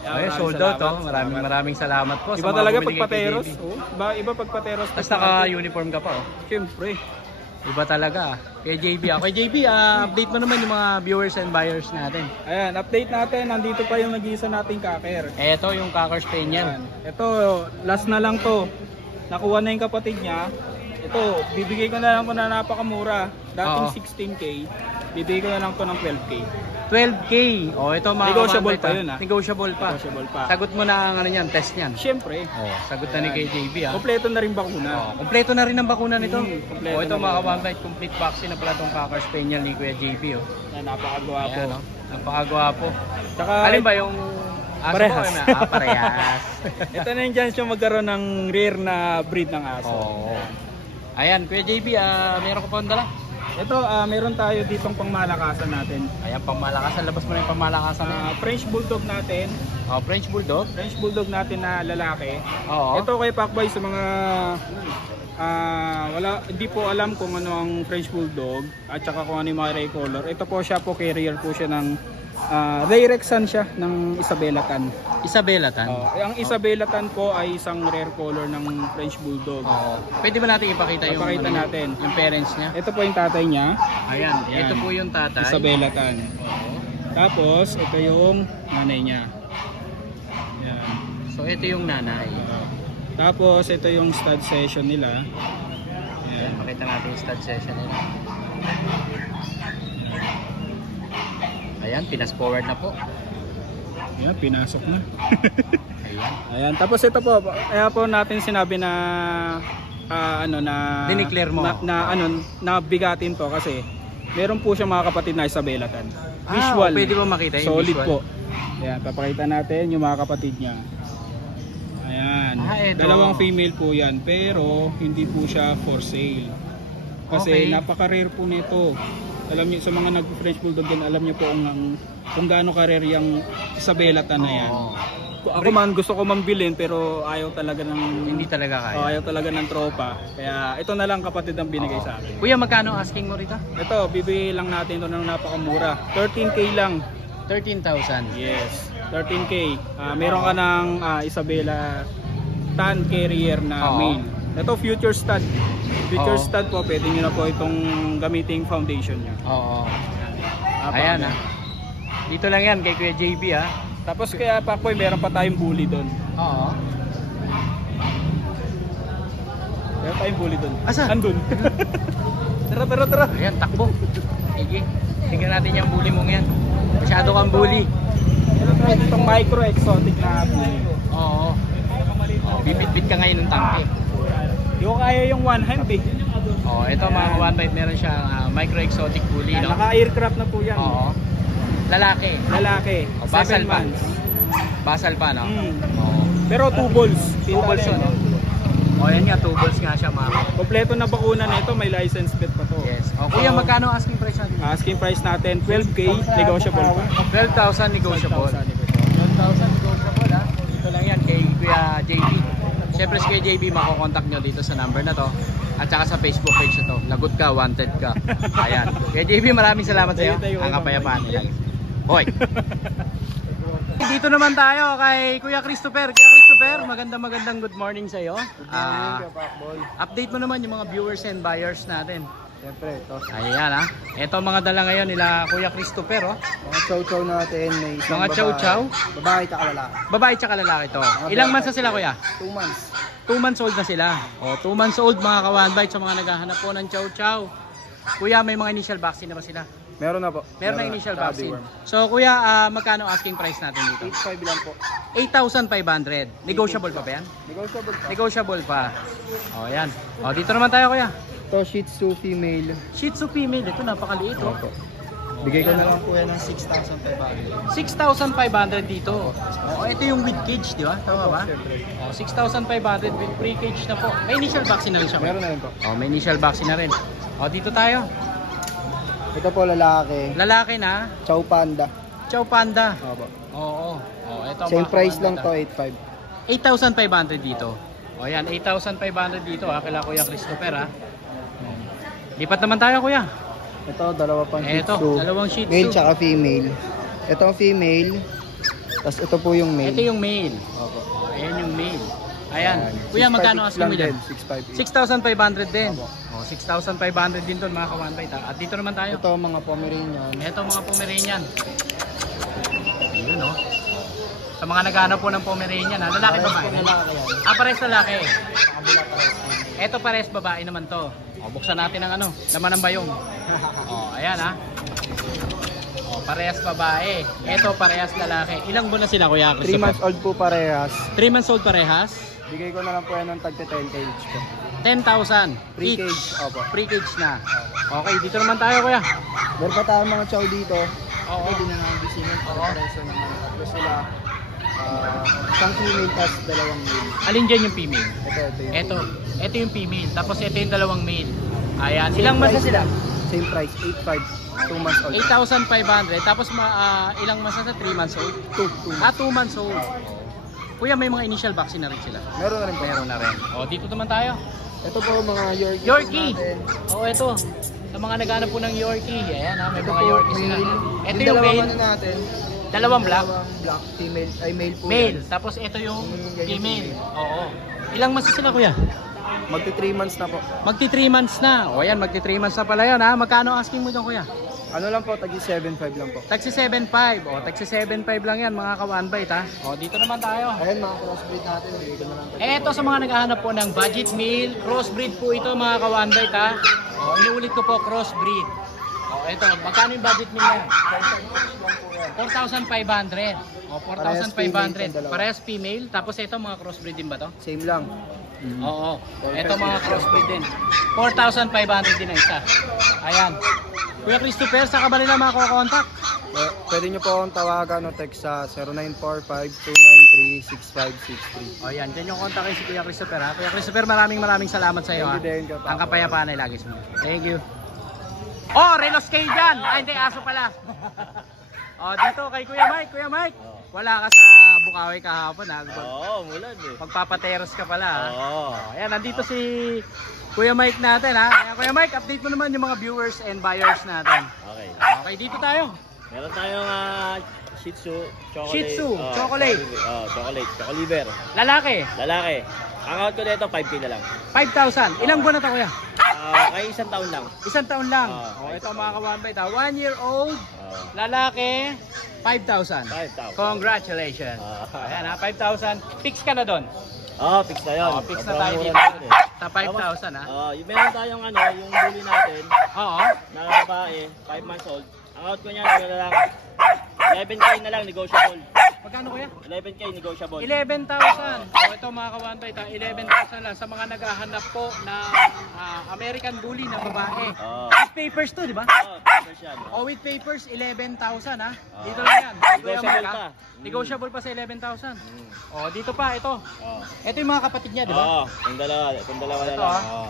Ay, Maraming sold out salamat. Maraming salamat po. Iba sa mga talaga bumili kay pagpateros. KJB. Oh. Iba pagpateros. Tapos naka-uniform ka pa. Siyempre. Iba talaga. Kay JB. Kay JB, update mo naman yung mga viewers and buyers natin. Ayan, update natin. Nandito pa yung nag-iisa nating kaker. Ito yung Cocker Spaniel. Ito, last na lang to. Nakuha na yung kapatid niya. Ito, bibigay ko na lang to na napakamura. Dating Oo. 16K. Bibigay ko na lang to ng 12K. 12K. Ito mga Negotiable kapatid, pa yun, Negotiable pa. Negotiable pa. Sagot mo na ang ano yan, test niyan. Siyempre. Sagot na ni kay JB Kompleto na rin bakuna. Kompleto na rin ang bakuna nito. kompleto Ito na mga bakuna. one bite complete vaccine na pala itong Cocker Spaniel ni Kuya JB. Yan, napakagwapo. Ayan, napakagwapo. Tsaka, Alin ba yung aso Parehas. mo? Parehas. ito na yung chance yung magkaroon ng rare na breed ng aso. Ayan, Kuya JB, meron ko pa ang dala. Ito, meron tayo ditong pangmalakasan natin. Ayan, pangmalakasan. Labas mo na yung pangmalakasan na yan. French Bulldog natin. French Bulldog. French Bulldog natin na lalaki. Oo. Ito kay Pacboy sa mga hindi po alam kung ano ang French Bulldog at saka kung ano yung mga ray color. Ito po siya po, carrier po siya ng Ray Rexan siya ng Isabela Tan. Isabela Tan. Ang Isabela Tan po ay isang rare color ng French Bulldog. Pwede ba natin ipakita yung, Ipakita natin. yung parents niya? Ito po yung tatay niya, Ayan, Ayan. ito po yung tatay. Isabela Tan. Oo. Tapos ito yung nanay niya. Yan. So ito yung nanay. Tapos ito yung stud session nila. Ayan, makita natin yung stud session nila. Ayan, pinas forward na po. Yan, pinasok na. Ayan. Ayan, tapos ito po, kaya po natin sinabi na Dineclare mo. na bigatin to kasi meron po siya mga kapatid na Isabela Tan. Pwede mo makita yung solid visual. po. Ayan, papakita natin yung mga kapatid niya. Ayan, Ito. dalawang female po yan pero hindi po siya for sale. Kasi Okay. napaka-rare po nito. Alam niyo sa mga nag-French Bulldog din, alam niyo po kung gaano ka-rare yung Isabela Tan na yan. Ako man gusto ko mambilin pero ayaw talaga ng Hindi talaga kaya. ayaw talaga ng tropa. Kaya ito na lang kapatid ang binigay sa akin. Kuya, magkano asking mo rito? Ito, bibigay lang natin ito ng napakamura. 13K lang. 13,000. Yes, 13K. Meron ka ng Isabela Tan carrier na Oo. male. Ito future stud. Future Oo. stud po, pwede nyo na po itong gamiting foundation nyo. Oo. Ayan Dito lang yan kay Kuya JB Tapos kaya Pacboy, meron pa tayong bully doon. Oo. Meron tayong bully doon. Asan? Andun. Tara. Ayan, takbo. Sige. Tingnan natin yung bully mong yan. Masyado kang bully. Meron tayo itong micro exotic na bully. Oo. Bibit-bit ka ngayon ng tangke. Di ko kaya yung one hand eh. Ito mga one bite, meron siya micro exotic bully, no? Naka-aircraft na po yan. Oo. Lalaki. Lalaki. Basal 7 pa. months. Basal pa, no? Mm. Oo. Pero 2 balls. 2 balls yun, no? Yan nga, 2 balls nga siya, mga. Kompleto na bakuna nito, may license plate pa to. Yes. Kuya, magkano asking price natin? Asking price natin 12K, negotiable pa. 12,000 negotiable. 12,000 negotiable, Dito lang yan kay Kuya JB. Siyempre si Kuya JB, makokontakt nyo dito sa number na to. At saka sa Facebook page na to. Lagot ka, wanted ka. Ayan. Kuya JB, maraming salamat sa iyo. Thank you, Ang kapayapaan nila. Hoy! Dito naman tayo kay Kuya Christopher. Kuya Christopher, magandang good morning sa iyo. Update mo naman yung mga viewers and buyers natin. Siyempre, ito. Ayan ha. Ito ang mga dala ngayon nila Kuya Christopher. Oh. Mga chow-chow natin. May isang Mga chow-chow? Babae tsaka lalaki. Babae tsaka lalaki to. Ilang months na sila Kuya? 2 months. 2 months old na sila. O, 2 months old mga ka-one bite sa mga naghahanap po ng chow-chow. Kuya, may mga initial vaccine na ba sila? Meron na po. Meron na initial Tsaka vaccine. deworm. So Kuya, magkano asking price natin dito? 8.5 lang po. 8,500. Negotiable pa ba yan? Negotiable pa. Negotiable pa. O, yan. O, dito naman tayo Kuya. Ito, Shih Tzu female. Shih Tzu female. Ito, napakaliit. Oh. Bigay ko na lang po yan ng 6,500. 6,500 dito. O, ito yung with cage, di ba? Tama ba? Siyempre. O, 6,500 with pre-cage na po. May initial vaccine na rin siya. Meron na rin po. O, may initial vaccine na rin. O, dito tayo. Ito po lalaki. Lalaki na. Chow Panda. Chow Panda. Opo. Oo. O, ito. Same mga price lang kapatid, to, 8,500 8.5. dito. O yan, 8,500 dito ha, kila Kuya Christopher ha. Lipat naman tayo Kuya. Ito, dalawa pang Shih Ito, Tzu. dalawang Shih Tzu. Male tsaka female. Ito ang female. Tapos ito po yung male. Ito yung male. Opo. O, ayan yung male. Ayan. Kuya, magkano asking mo dyan? 6.5. 6,500 din. O, 6,500 din doon mga ka-one bite ha. At dito naman tayo. Ito mga Pomeranian. Ito mga Pomeranian. Yun o. Sa mga naghanap po ng Pomeranian ha. Lalaki babae. Lalaki yan. Ah, pares lalaki. Kabila price. Ito pares babae naman to. O, buksan natin ang ano, laman ng bayong. O, ayan ha. O, parehas babae. Ito parehas lalaki. Ilang buwan na sila Kuya 3 Christopher? months old po parehas. 3 months old parehas. Bigay ko na lang po yan ng tagte 10 cage ko. 10,000 Pre-cage, each. opo. Pre-cage na. Okay, dito naman tayo Kuya. Meron pa tayong mga chow dito. Oo. Ito din na ng bisinin. Para-pareso naman. Tatlo sila. Isang female tas dalawang male. Alin dyan yung female? Ito yung Ito yung female. Tapos ito yung dalawang male. Ayan. Ilang months na sila? Same price, 8.5. 2 months old. 8,500. Tapos ilang months na? 3 months old? 2. 2 months old. Kuya, may mga initial vaccine na rin sila. Meron na rin po. Meron na rin. O, dito naman tayo. Ito po mga Yorkie. Yorkie. natin. O, ito. Sa mga naghanap po ng Yorkie. Ayan ha, may Ito mga po, Yorkie sila. male. Ito yung dalawang male. ano natin. Dalawang black. Dalawang black. Female. Ay, male po. Male. yan. Tapos ito yung Yan yung female. Oo. Ilang months na sila Kuya? Magti 3 months na po. Magti 3 months na. O ayan, magti 3 months na pala yan ha. Magkano asking mo dyan Kuya? Ano lang po, tagi 7.5 lang po. Tagsi 7.5. O, tagsi 7.5 lang yan mga ka-one bite ha. O, dito naman tayo. Ayan mga crossbreed natin. Bigay ko na lang. Eto sa mga naghahanap po ng budget meal, crossbreed po ito mga ka-one bite ha. O, inuulit ko po, crossbreed. O, eto, magkano yung budget meal yan? 4,500. O, 4,500. Parehas female. Tapos ito mga crossbreed din ba to? Same lang. Oo. Ito mga crossbreed din. 4,500 din ang isa. Ayan. Kuya Christopher, sa ka ba nila makakontakt? Pwede nyo po akong tawagan o text sa 0945-293-6563. O yan, dyan yung kontakin si Kuya Christopher ha. Kuya Christopher, maraming salamat sa iyo ha. Thank you din, Kapapa. Ang kapayapaan ay lagi sa mga. Thank you. Oh, relos kayo dyan! Ay, hindi, aso pala. O, dito kay Kuya Mike. Kuya Mike, wala ka sa Bukawi kahapon ha. Oo, mulan eh. Magpapateros ka pala ha. Oo. O, ayan, nandito si Kuya Mike natin ha. Ayan, Kuya Mike, update mo naman yung mga viewers and buyers natin. Okay. Okay, dito tayo. Meron tayong Shih Tzu, chocolate. Shih Tzu, chocolate. Chocolate, chocoliver. Lalaki, Lalaki. Ang out ko dito, 5K na lang. 5,000. Ilang buwan na to Kuya? Kay 1 taon lang. 1 taon lang. Ah, O, ito mga ka-one bite ha. 1 year old, Ah, lalaki, 5,000. 5,000. Congratulations. Ayan ha, 5,000. Fix ka na doon. Fix na yun. Oh, fix na Sobrang tayo mura dito. na yun eh. Sa 5,000 ha. Yung meron tayong yung bully natin, Oo. na babae, 5 months old. Ang out ko niya, na lang, 11K na lang, negotiable. Magkano kuya? 11K, negotiable. 11,000. O ito mga ka-one bite ha, 11,000 lang sa mga naghahanap po ng American Bully na babae. With papers to, di ba? Papers yan. O with papers, 11,000 ha. Dito lang yan. Kuya Negotiable Mike, ha? pa. Negotiable pa sa 11,000. O dito pa, ito. Ito yung mga kapatid niya, di ba? Oo, yung dalawa na Ito, lang. ah.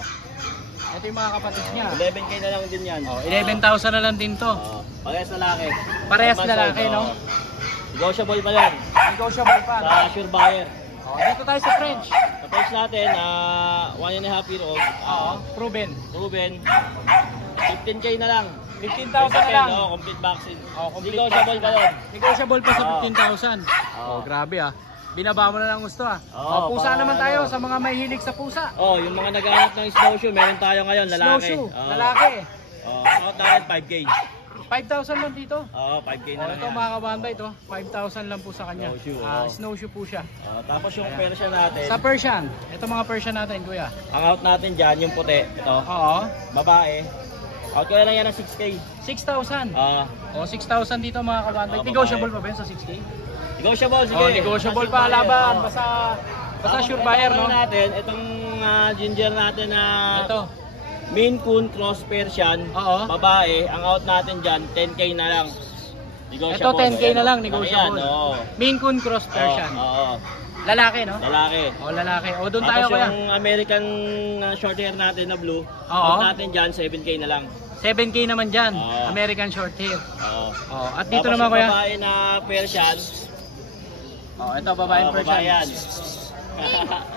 Ito yung mga kapatid niya. 11K na lang din yan. O, 11,000 na lang din to. Parehas lalaki. Parehas 5 months lalaki, old, no? Negotiable pa yan. Negotiable pa. Sa sure buyer. O, dito tayo sa French. Sa price natin, 1.5 year old. Oo, proven. Proven. 15K na lang. 15,000 na lang. Oo, complete vaccine. Oh, complete Negotiable pa yun. Negotiable pa sa Oo. 15,000. Oo. Oh, grabe ah. Binaba mo na lang gusto ah. Oo, Pusa para naman tayo ano. sa mga may hilig sa pusa. Oh, yung mga naghahanap ng snowshoe, meron tayo ngayon, lalaki. Snowshoe, Oo. lalaki. Oo, out natin 5K. 5,000 lang dito. Oo, 5K na Oh, lang ito yan. mga kawan ito, 5,000 lang po sa kanya. Snowshoe, Ah, oo. snowshoe po siya. Tapos yung Ayan. Persian natin, Sa Persian, ito mga Persian natin, kuya. ang out natin dyan, yung puti, ito, Oo, babae. Out ko na lang yan ng 6K. 6,000. Ah, O, 6,000 dito mga kawan. Oo, Negotiable pa ba yun sa 6K? negotiable, sige. Oh, negotiable pa laban. Basta Tapos sure ito buyer, naman no? natin, itong ginger natin na Ito. Maine Coon Cross Persian, Oo. babae, ang out natin dyan, 10K na lang. Ito 10K na lang, negotiable. Oo. Maine Coon Cross Persian. Oo. Lalaki, no? Lalaki. O, lalaki. O, doon tayo Tapos kuya. yung American short hair natin na blue, Oo. out natin dyan, 7K na lang. 7K naman dyan. Oo. American short hair. Oo. O, at dito Tapos naman yung kuya. babae na Persian, O, ito babaeng babae Persian. yan.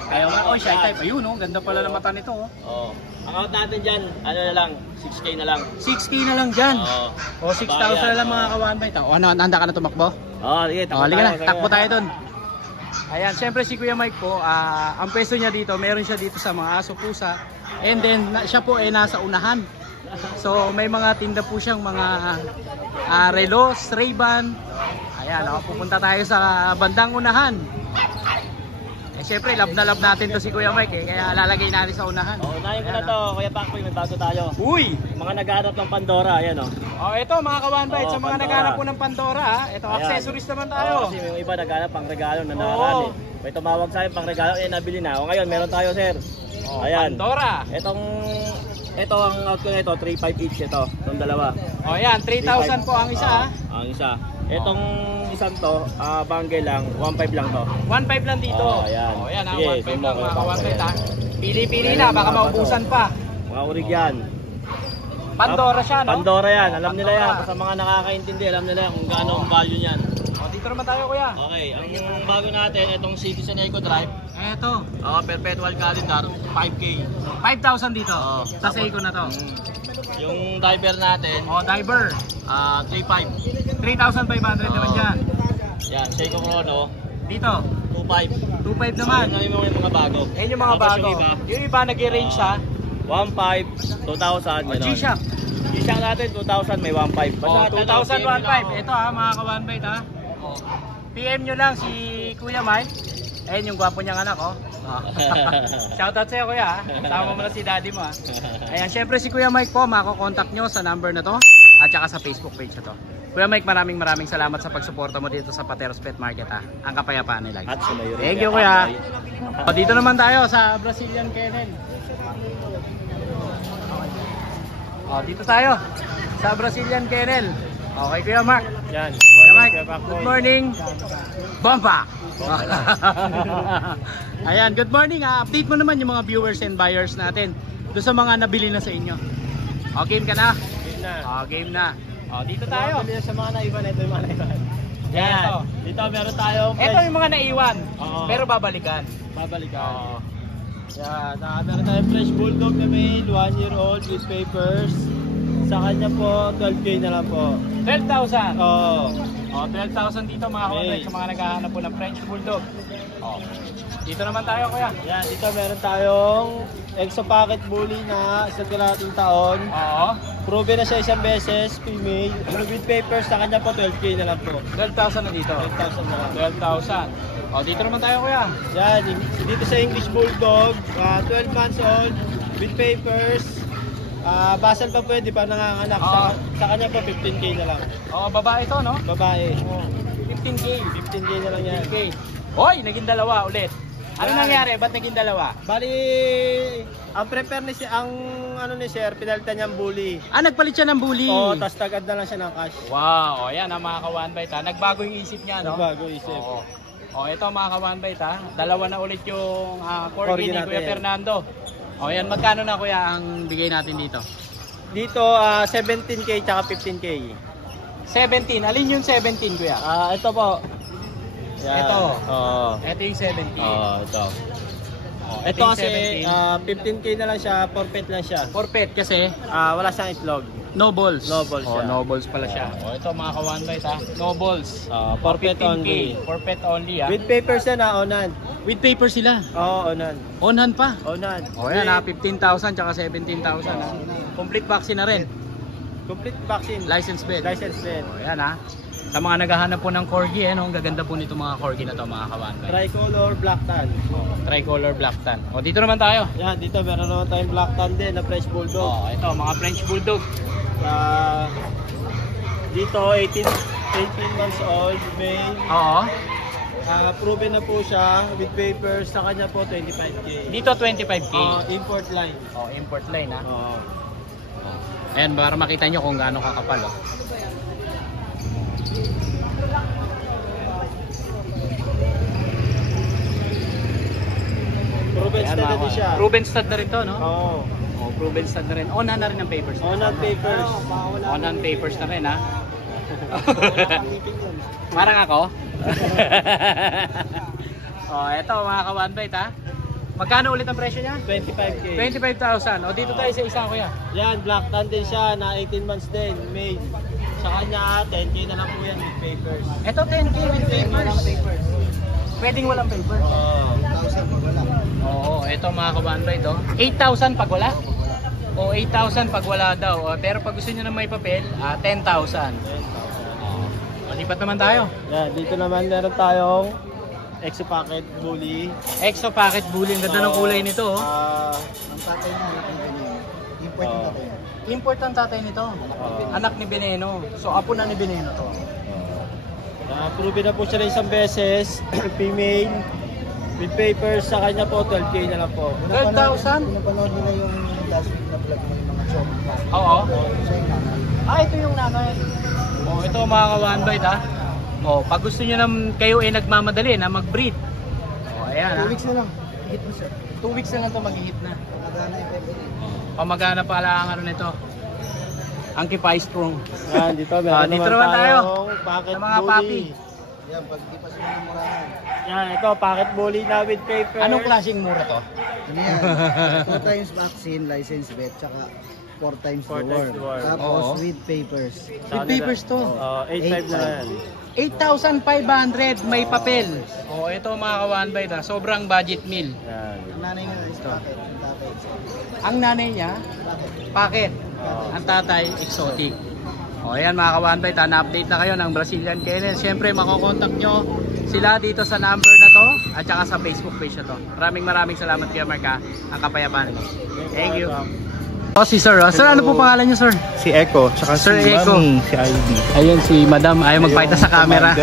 Ayaw nga. O, shy type. Ayun, oh. Ganda pala ng mata nito, oh. Oo. Ang out natin dyan, ano na lang, 6K na lang. 6K na lang dyan. Oo. O, 6,000 na lang mga kawan ba ito? O, ano, handa ka na tumakbo? Oo, sige, O, halika na. Takbo tayo dun. Ayan, syempre si Kuya Mike po, ang pwesto niya dito, meron siya dito sa mga aso, pusa. And then, siya po ay nasa unahan. So, may mga tinda po siyang mga relos, Ray-Ban. Ayan, pupunta tayo sa bandang unahan. Eh, syempre, love na love natin to si Kuya Mike, eh, kaya lalagay natin sa unahan. Oo, unahin ko na Ayan, to, Kuya Pakboy, may bago tayo. Uy! Yung mga naghahanap ng Pandora, ayan o. Oh, ito mga kawanbait, Oo, sa mga Pandora. naghanap po ng Pandora, ito Ayan. accessories naman tayo. Kasi yung iba naghanap pang regalo na Oo. nakaraan eh. May tumawag sa akin pang regalo, nabili na. O ngayon, meron tayo sir. Oh, Ayan. Pandora. Ito ang out ko na ito, 3.5 each ito, itong dalawa. Oh, yan, 3,000 po ang isa. Ang isa. Itong isang to, banggay lang, 1.5 lang to. 1.5 lang dito. Oh, ayan. Oh, yan, Sige, 1.5 lang sumo, mga sumo, kawanbait ayan. ha. Pili-pili na, baka maubusan pa. Mga urig yan. Pandora siya, no? Pandora yan, alam nila yan. Pandora. Sa mga nakakaintindi, alam nila kung gaano ang value niyan. Oh, dito naman tayo, kuya. Okay, ang bago natin, itong Citizen Eco Drive. Eto, Perpetual calendar, 5K. 5,000 dito. Oo. Sa Seiko na to. Yung diver natin, Oh, diver. 3.5. 3,500 naman Oo. dyan. Yan, Seiko Chrono, Dito, 2.5. 2.5 naman. Yan yung mga bago. Ayun yung mga Tapos bago. Yung iba, Yung iba nag-range sa 1.5, 2,000, oh, G-Shock. G-Shock natin, 2,000, may 1.5. Oh, 2,000, 1.5. Ito. Ito ha, mga kawanbait ha. Oh. PM nyo lang si Kuya Mike. Ayun yung gwapo niyang anak, oh. Shoutout sa'yo, kuya, ha. Tama mo na si daddy mo, ha. Ayan, syempre si Kuya Mike po, mako-contact nyo sa number na to at saka sa Facebook page na to. Kuya Mike, maraming salamat sa pagsuporta mo dito sa Pateros Pet Market, ha. Ang kapayapaan nila. At sumayo rin. Thank you, kuya. O, dito naman tayo sa Brazilian Kennel. O, dito tayo sa Brazilian Kennel. Okay, Kuya Mark. Yan. Kuya Mike, good morning. Bomba! Ayan, good morning ha. Update mo naman yung mga viewers and buyers natin doon sa mga nabili na sa inyo. O, game ka na? Game na. O, game na. O, dito tayo. Sa mga naiwan, ito yung mga naiwan. Yan. Yan. Dito meron tayong Ito yung mga naiwan, Oo. pero babalikan. babalikan. Oo. Yan. Meron tayong fresh bulldog na male, 1 year old with papers. Sa kanya po, 12K na lang po. 12,000. Oo. O, 12,000 dito mga kawanbait Okay. sa mga naghahanap po ng French Bulldog. O, dito naman tayo, kuya. Yan, dito meron tayong Exo Pocket Bully na 1 taon. Oo. Proven na siya isang beses, female. With papers, sa kanya po 12K na lang po. 12,000 na dito. 12,000 na lang. 12,000. O, dito naman tayo, kuya. Yan, dito sa English Bulldog, 12 months old, with papers. Basal pa pwede pa nanganganak. Sa kanya po 15K na lang. O, babae ito, no? Babae. 15K. 15K na lang yan. 15K. Hoy, naging dalawa ulit. Ano Yan. nangyari? Ba't naging dalawa? Bali, ang prepare ni ni sir, pinalitan niyang bully. Ah, nagpalit siya ng bully. Oo, tas tagad na lang siya ng cash. Wow, o yan ang mga kawanbait ha. Nagbago yung isip niya, no? Nagbago isip. Oo. O, ito mga kawanbait ha. Dalawa na ulit yung corgi Corgi ni natin. Kuya Fernando. O, yan, magkano na kuya ang bigay natin dito? Dito, 17K tsaka 15K. 17. Alin yung 17, kuya? Ito po. Yan. Ito. Oo. Ito yung 17. Ito. O, Ito yung kasi 17. 15K na lang siya, forfeit lang siya. Forfeit kasi Wala siyang itlog. Nobles. Nobles Oh, siya. Nobles pala siya. Oh, ito mga ka-one bite ha. Nobles. For pet 15K. only. For pet only ha. With papers yan onan. With paper sila. Oo, onan. On hand pa. Onan. Oh, yan ha. 15,000 tsaka 17,000 ha. Complete vaccine na rin. Complete vaccine. License bed. License plate. Oh, yan ha. Sa mga naghahanap po ng corgi, no? Ang gaganda po nito mga corgi na to mga ka-one bite. Tricolor black tan. Tricolor black tan. O, dito naman tayo. Yan, dito meron naman tayong black tan din na French Bulldog. Oh, ito mga French Bulldog. Dito 18 months old, male. Oo. Proven na po siya with papers. Sa kanya po 25K. Dito 25K. Import line. Oh, import line ha. Oo. Ayan, para makita nyo kung gaano kakapal oh. Proven Ayan, stud na mga- din siya. Proven stud na rin to, no? Oo. Oh, proven stud na rin. On-hand na rin ang papers. Onan papers. On-hand papers na rin ha. Parang ako. Oh, eto mga ka-one bite ha. Magkano ulit ang presyo niya? 25K. 25,000. O dito tayo sa isa kuya. Yan, black tan din siya na 18 months din, male. Sa kanya 10K na lang po yan with papers. Ito 10K with papers. Pwedeng walang paper. Oo, ito mga ka-one bite oh. 8,000 pag wala? O 8,000 pag wala daw. O, pero pag gusto niyo na may papel, 10,000. O, lipat naman tayo. Yan, dito naman meron tayong exo packet bully. Exo packet bully. Ang ganda ng kulay nito oh. Ang tatay mo, anak ng ganyan. Import yung tatay mo. Import ang tatay nito. Anak ni Veneno. So apo na ni Veneno to. Proven na po siya na isang beses. Female. With papers, sa kanya po 12K na lang po. 12,000? Pinapanood nila yung last week na vlog mo yung mga shop. Oo. Siya yung nanay. Ito yung nanay. Oh, ito mga ka-one bite ha. Oh, pag gusto niyo na kayo ay nagmamadali na mag-breed. Oh, ayan ha. 2 weeks na lang. Hit mo siya. 2 weeks na lang to mag-hit na. Magana yung pwede. Pamagana pala ang ano nito. Ang Kipay Strong. Yan, dito meron Dito naman tayo. tayong packet Sa mga bully. papi. Yan, pag di pa sila ng murahan. Yan, ito, packet bully na with papers. Anong klaseng mura to? Ano yan? 2 times vaccine, license vet, tsaka 4 times 4 times reward. reward. Tapos Oo. with papers. With papers to. 8.5 na yan. 8,500 may papel. Oh, ito mga ka-one bite ha. Sobrang budget meal. Yan. Ang nanay nga is packet. Ang tatay is Ang nanay niya, packet. packet. Ang tatay, exotic. O ayan mga ka-one bite ha, na-update na kayo ng Brazilian Kennel. Siyempre makokontakt nyo sila dito sa number na to at saka sa Facebook page na to. Maraming salamat kaya Mark ha. Ang kapayapaan mo. Thank you. Oh, si Sir. Sir, ano po pangalan niyo, Sir? Si Echo, tsaka Sir si Echo. Mami, si Ivy. Ayun si Madam, ayaw magpakita sa camera.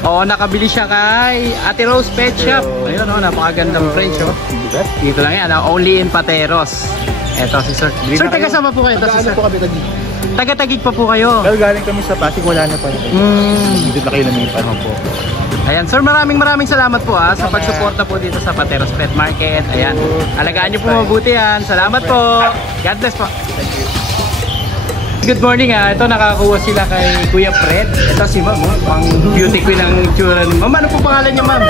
Oo, nakabili siya kay Ate Rose Pet Shop. Ayun oh, napakagandang French oh. Dito lang yan, only in Pateros. Eto si Sir. Sir, taga saan pa po kayo? Ito si Ano Sir. po kami tagi? Taga-Tagig pa po kayo. Well, galing kami sa Pasig, wala na pa. Dito na kayo lumipat po. Ayan, Sir, maraming salamat po sa pagsuporta po dito sa Pateros Pet Market. Ayan, alagaan niyo po mabuti yan. Salamat po. God bless po. Good morning ito nakakuha sila kay Kuya Fred. Ito si Ma'am, pang beauty queen ang itsura ni Ma'am. Ano po pangalan niya, Ma'am?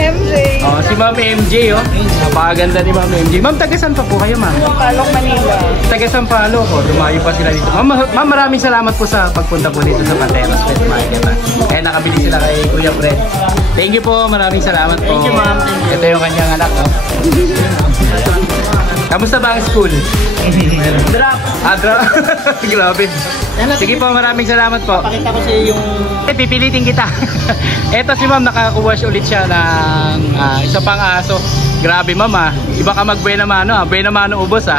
MJ. Oh, si Ma'am MJ oh. Napakaganda ni Ma'am MJ. Ma'am, taga saan pa po kayo, Ma'am? Palok, Manila. Taga Sampaloc. Oh, dumayo pa sila dito. Ma'am, maraming salamat po sa pagpunta po dito sa Pateros Pet Market. Kaya nakabili sila kay Kuya Fred. Thank you po, maraming salamat po. Thank you, Ma'am. Ito yung kanyang anak oh. Kamusta ba ang school? Drop. Drop. Grabe. Sige po, maraming salamat po. Pakita ko sa iyo yung... Pipilitin kita. Eto si Ma'am, nakakuwash ulit siya ng isa pang aso. Grabe Ma'am Iba ka mag-buena mano Buena mano ubos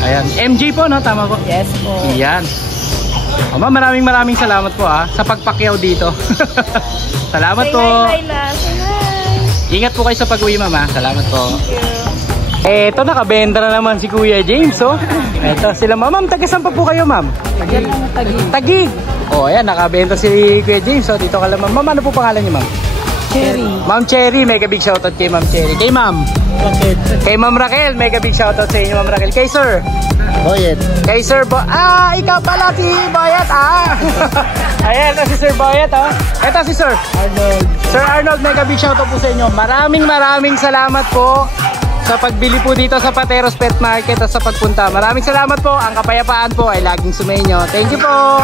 Ayan. MJ po, no? Tama po? Yes po. Yan. Ma'am, maraming salamat po sa pagpakyaw dito. Salamat po. Say hi. Ingat po kayo sa pag-uwi Ma'am Salamat po. Eto, nakabenta na naman si Kuya James, oh. Eto, sila Ma'am, taga saan pa po kayo, Ma'am? Tagig. Oh, ayan, nakabenta si Kuya James, oh. Dito ka lang, Ma'am. Ma'am, ano po pangalan niyo, Ma'am? Cherry. Ma'am Cherry, mega big shoutout kay Ma'am Cherry. Kay Ma'am. Kay Ma'am Raquel, mega big shoutout sa inyo, Ma'am Raquel. Kay Sir. Boyet. Kay Sir ikaw pala si Boyet, Ayan, ito si Sir Boyet, oh. Ito si Sir Arnold. Sir Arnold, mega big shoutout po sa inyo. Maraming salamat po sa pagbili po dito sa Pateros Pet Market at sa pagpunta. Maraming salamat po. Ang kapayapaan po ay laging sumainyo. Thank you po.